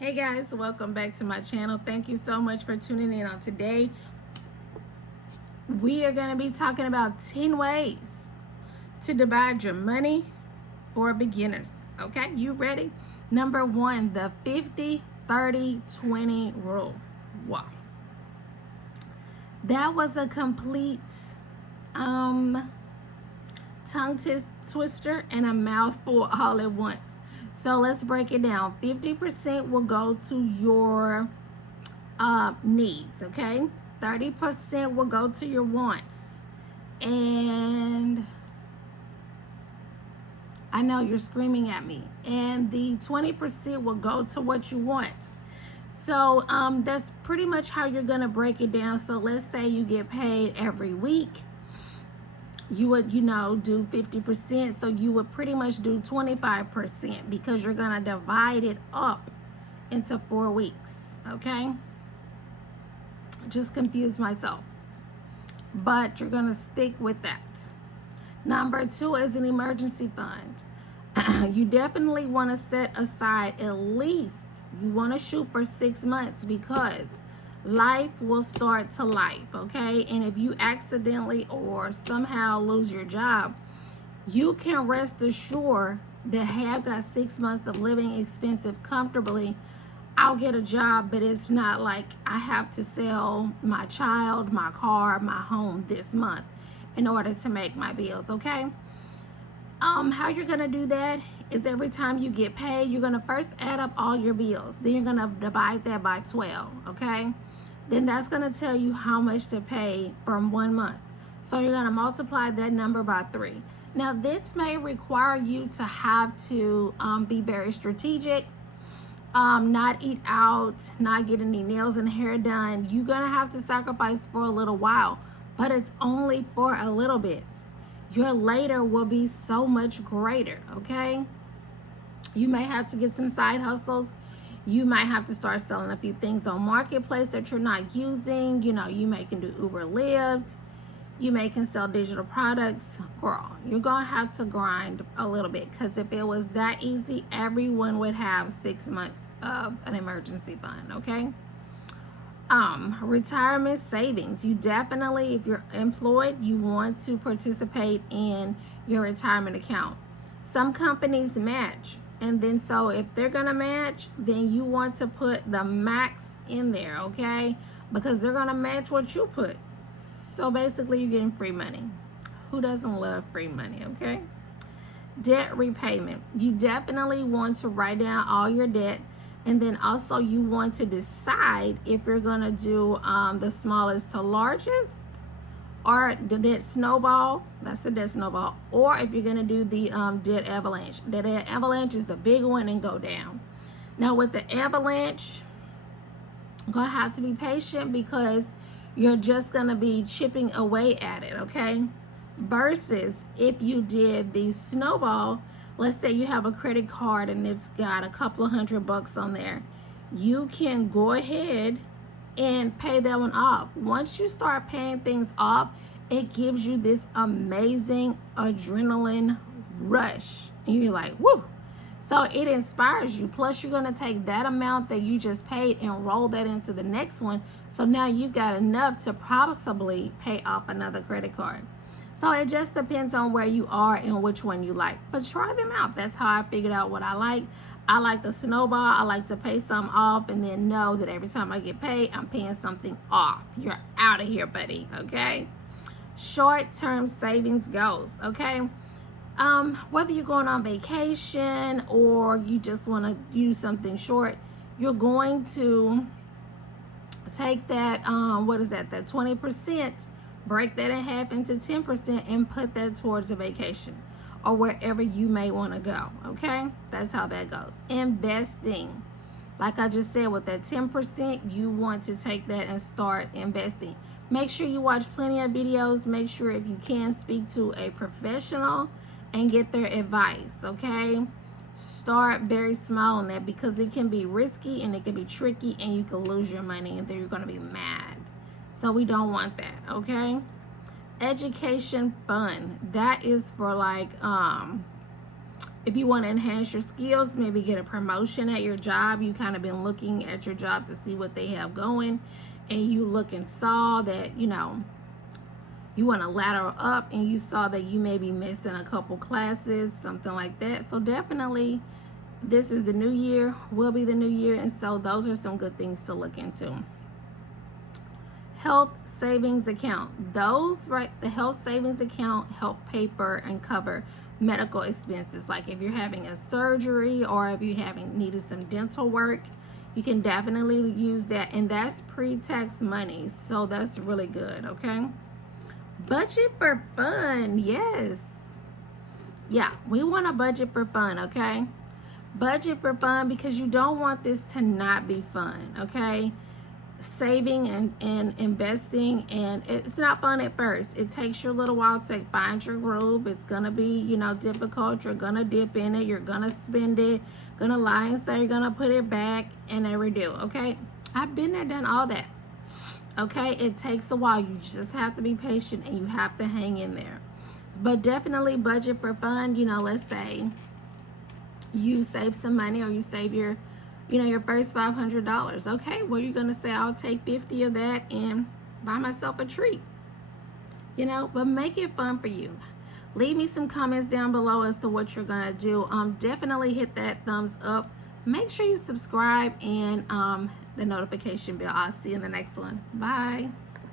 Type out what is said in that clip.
Hey guys, welcome back to my channel. Thank you so much for tuning in on today. We are going to be talking about 10 ways to divide your money for beginners. Okay, you ready? Number one, the 50-30-20 rule. Wow. That was a complete tongue twister and a mouthful all at once. So let's break it down. 50% will go to your needs, okay? 30% will go to your wants. And I know you're screaming at me. And the 20% will go to what you want. So that's pretty much how you're going to break it down. So let's say you get paid every week. You would, do 50%. So you would pretty much do 25% because you're going to divide it up into 4 weeks. Okay? Just confused myself. But you're going to stick with that. Number two is an emergency fund. You definitely want to set aside at least, you want to shoot for 6 months because life will start to life, okay? And if you accidentally or somehow lose your job, you can rest assured that have got 6 months of living expensive comfortably. I'll get a job, but it's not like I have to sell my child, my car, my home this month in order to make my bills, okay? How you're gonna do that is every time you get paid, you're gonna first add up all your bills. Then you're gonna divide that by 12, okay? Then that's gonna tell you how much to pay from 1 month. So you're gonna multiply that number by 3. Now this may require you to have to be very strategic, not eat out, not get any nails and hair done. You're gonna have to sacrifice for a little while, but it's only for a little bit. Your later will be so much greater, okay? You may have to get some side hustles. You might have to start selling a few things on Marketplace that you're not using. You may can do Uber Lyft. You may can sell digital products. Girl, you're going to have to grind a little bit because if it was that easy, everyone would have 6 months of an emergency fund, okay? Retirement savings. You definitely, if you're employed, you want to participate in your retirement account. Some companies match, and then so if they're gonna match, then you want to put the max in there, okay? Because they're gonna match what you put. So basically you're getting free money. Who doesn't love free money, okay? Debt repayment. You definitely want to write down all your debt. And then also you want to decide if you're going to do the smallest to largest or the debt snowball. That's the debt snowball. Or if you're going to do the debt avalanche. The debt avalanche is the big one and go down. Now with the avalanche, you're going to have to be patient because you're just going to be chipping away at it, okay? Versus if you did the snowball, let's say you have a credit card and it's got a couple of $100 on there. You can go ahead and pay that one off. Once you start paying things off, it gives you this amazing adrenaline rush. And you're like, woo. So it inspires you. Plus you're gonna take that amount that you just paid and roll that into the next one. So now you've got enough to possibly pay off another credit card. So it just depends on where you are and which one you like. But try them out. That's how I figured out what I like. I like the snowball. I like to pay some off and then know that every time I get paid, I'm paying something off. You're out of here, buddy, okay? Short-term savings goals, okay? Whether you're going on vacation or you just want to do something short, you're going to take that, that 20%, break that in half into 10% and put that towards a vacation or wherever you may want to go, okay? That's how that goes. Investing. Like I just said, with that 10%, you want to take that and start investing. Make sure you watch plenty of videos. Make sure if you can speak to a professional and get their advice, okay? Start very small on that because it can be risky and it can be tricky and you can lose your money and then you're going to be mad. So we don't want that, okay? Education fund. That is for like If you want to enhance your skills, maybe get a promotion at your job. You kind of been looking at your job to see what they have going, and you look and saw that, you know, you want to ladder up, and you saw that you may be missing a couple classes, something like that. So definitely, this is the new year, will be the new year, and so those are some good things to look into. Health savings account. Those, right, the health savings account help pay for and cover medical expenses. Like if you're having a surgery or if you're needed some dental work, you can definitely use that, and that's pre-tax money, so that's really good. Okay, budget for fun. Yes, yeah, we want to budget for fun. Okay, budget for fun, because you don't want this to not be fun. Okay, saving and investing, and it's not fun at first. It takes you a little while to find your groove. It's gonna be, you know, difficult. You're gonna dip in it, you're gonna spend it, gonna lie and say you're gonna put it back, and every do. Okay, I've been there, done all that. Okay, it takes a while. You just have to be patient, and you have to hang in there. But definitely budget for fun. You know, let's say you save some money, or you save your, you know, your first $500. Okay, well, you're gonna say, I'll take 50 of that and buy myself a treat, you know. But make it fun for you. Leave me some comments down below as to what you're gonna do. Definitely hit that thumbs up. Make sure you subscribe, and the notification bell. I'll see you in the next one. Bye.